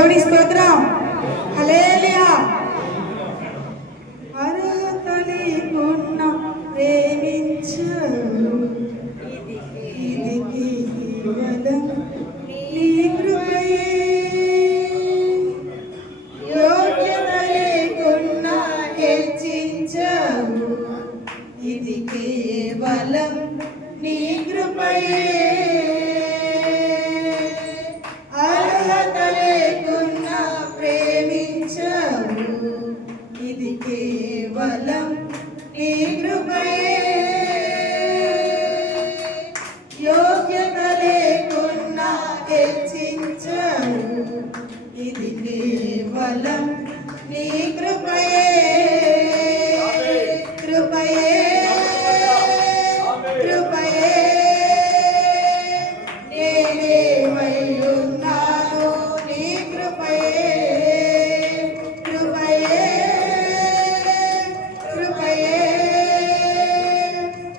దేవుని స్తోత్రం. హల్లెలూయా. అర్హత లేకున్నా ప్రేమించావు, ఇది కేవలం నీ కృపయే. యోగ్యత లేకున్నా హెచ్చించావు, ఇది కేవలం నీ కృపయే. అర్హత లేకున్నా ప్రేమించావు, ఇది కేవలం నీ కృపయే. యోగ్యత లేకున్నా హెచ్చించావు, ఇది కేవలం నీ కృపయే. కృపయే కృపయే నేనేమయ్యున్నాను నీ కృపయే. కృపయే కృపయే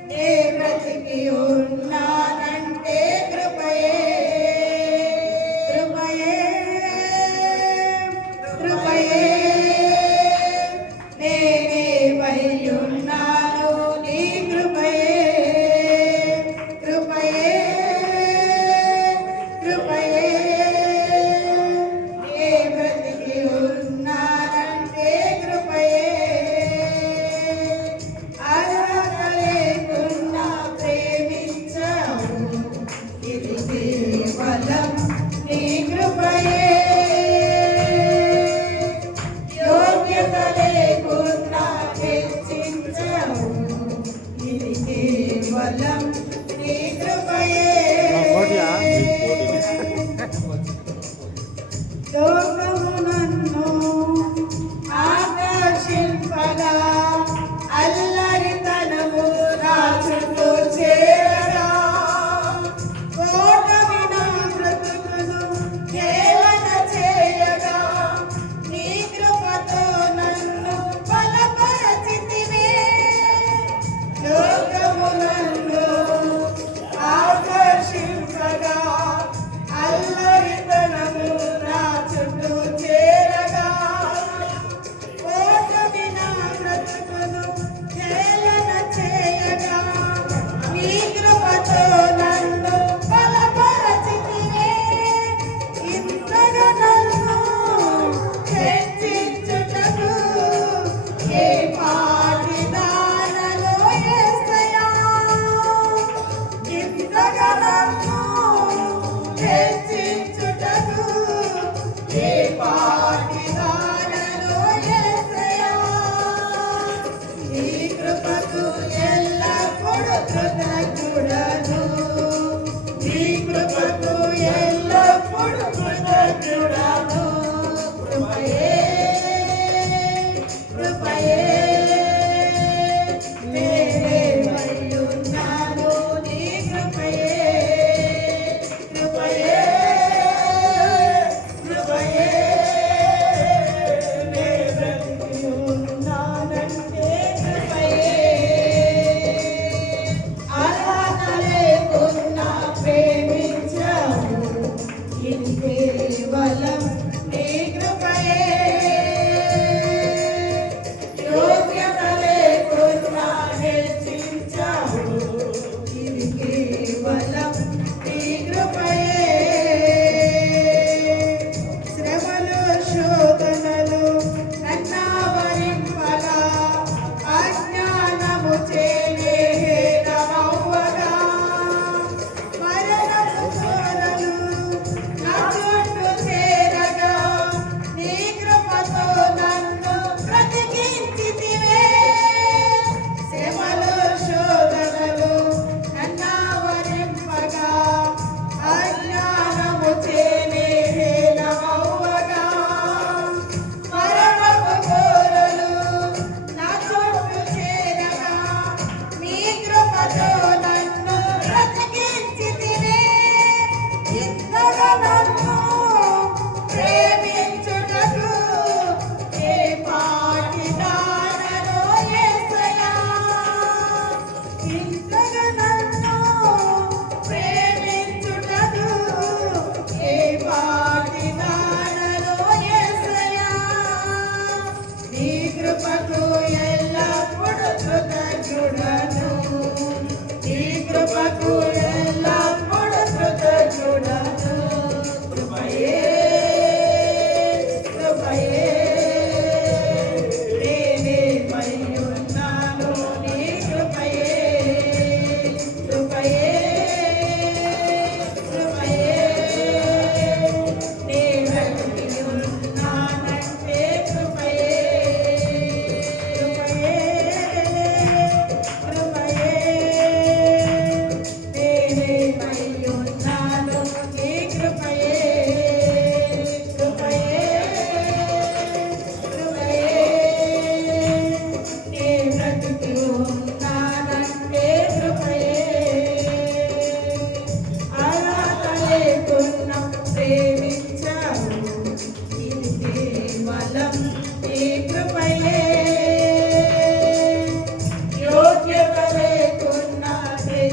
నే బ్రతికి ఉన్నానంటే కృపయే. కృపయే కృపయే నేనేమయ్యున్నాను నీ కృపయే. కృపయే కృపయే నే బ్రతికి ఉన్నానంటే కృపయే. అర్హత లేకున్నా ప్రేమించావు, ఇది కేవలం నీ కృపయే. యోగ్యత లేకున్నా హెచ్చించావు, ఇది కేవలం నీ కృపయే. లోకము నన్ను ఆకర్షింపగా, అల్లరితనము నా చుట్టూ చేరగా, ఓటమి నా బ్రతుకును హేళన చేయగా, నీ కృపతో నన్ను బలపరచితివే. లోకము నన్ను ఆకర్షింపగా, అల్లరితనము నా చుట్టూ చేరగా, ఓటమి నా బ్రతుకును హేళన చేయగా, నీ కృపతో నన్ను బలపరచితివే. ఇంతగా నన్ను హెచ్చించుటకు ఏ పాటి దానలో యేసయ్యా. ఇంతగా నన్ను హెచ్చించుటకు ఏ పాటి దానలో యేసయ్యా. నీ కృపకు ఎల్లప్పుడూ కృతజ్ఞుడను, నీ కృపకు ఎల్లప్పుడూ కృతజ్ఞుడను. కృపయే కృపయే నేనేమయ్యున్నాను నీ కృపయే. కృపయే కృపయే నే బ్రతికి ఉన్నానంటే కృపయే. అర్హత లేకున్నా ప్రేమించావు, ఇది కేవలం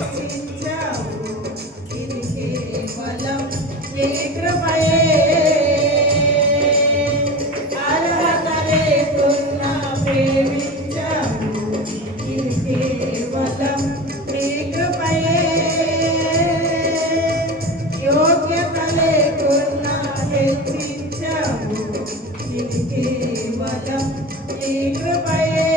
హెచ్చించావు ఇది కేవలం నీ కృపయే అర్హత లేకున్నా ప్రేమించావు ఇది కేవలం నీ కృపయే యోగ్యత లేకున్నా హెచ్చించావు ఇది కేవలం నీ కృపయే